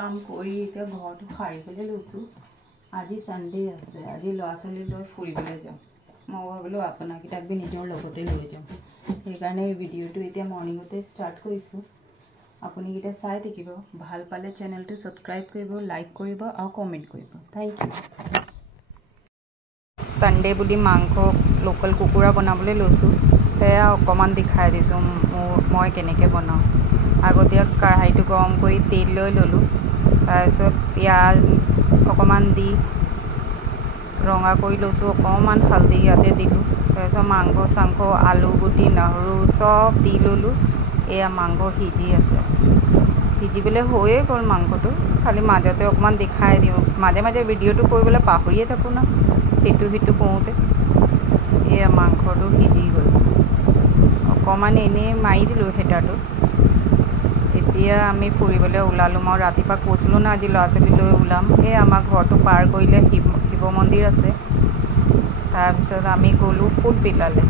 কাম কৰি এতিয়া ঘৰটো সাৰিবলৈ লৈছোঁ। আজি সানডে আছে, আজি ল'ৰা ছোৱালী লৈ ফুৰিবলৈ যাওঁ। মই ভাবিলোঁ আপোনাকেইটাক বি নিজৰ লগতে লৈ যাওঁ, সেইকাৰণে এই ভিডিঅ'টো এতিয়া মৰ্ণিঙতে ষ্টাৰ্ট কৰিছোঁ। আপুনিকেইটা চাই থাকিব, ভাল পালে চেনেলটো ছাবস্ক্ৰাইব কৰিব, লাইক কৰিব আৰু কমেণ্ট কৰিব। Thank U. সানডে বুলি মাংস লোকেল কুকুৰা বনাবলৈ লৈছোঁ, সেয়া অকণমান দেখাই দিছোঁ মই কেনেকৈ বনাওঁ। আগতীয়া কেৰাহীটো গৰম কৰি তেল লৈ ল'লোঁ, তাৰপিছত পিঁয়াজ অকণমান দি ৰঙা কৰি লৈছোঁ, অকণমান হালধি ইয়াতে দিলোঁ, তাৰপিছত মাংস চাংস আলু গুটি নহৰু চব দি ল'লোঁ। এয়া মাংস সিজি আছে, সিজিবলৈ হৈয়ে গ'ল মাংসটো, খালি মাজতে অকণমান দেখাই দিওঁ। মাজে মাজে ভিডিঅ'টো কৰিবলৈ পাহৰিয়ে থাকোঁ না, সিটো কৰোঁতে। এয়া মাংসটো সিজি গ'ল, অকণমান এনেই মাৰি দিলোঁ হেতাটো। এতিয়া আমি ফুৰিবলৈ ওলালোঁ। মই ৰাতিপুৱা কৈছিলোঁ না আজি ল'ৰা ছোৱালী লৈ ওলাম। এই আমাৰ ঘৰটো পাৰ কৰিলে শিৱ মন্দিৰ আছে, তাৰপিছত আমি গ'লোঁ ফুলবিলালৈ।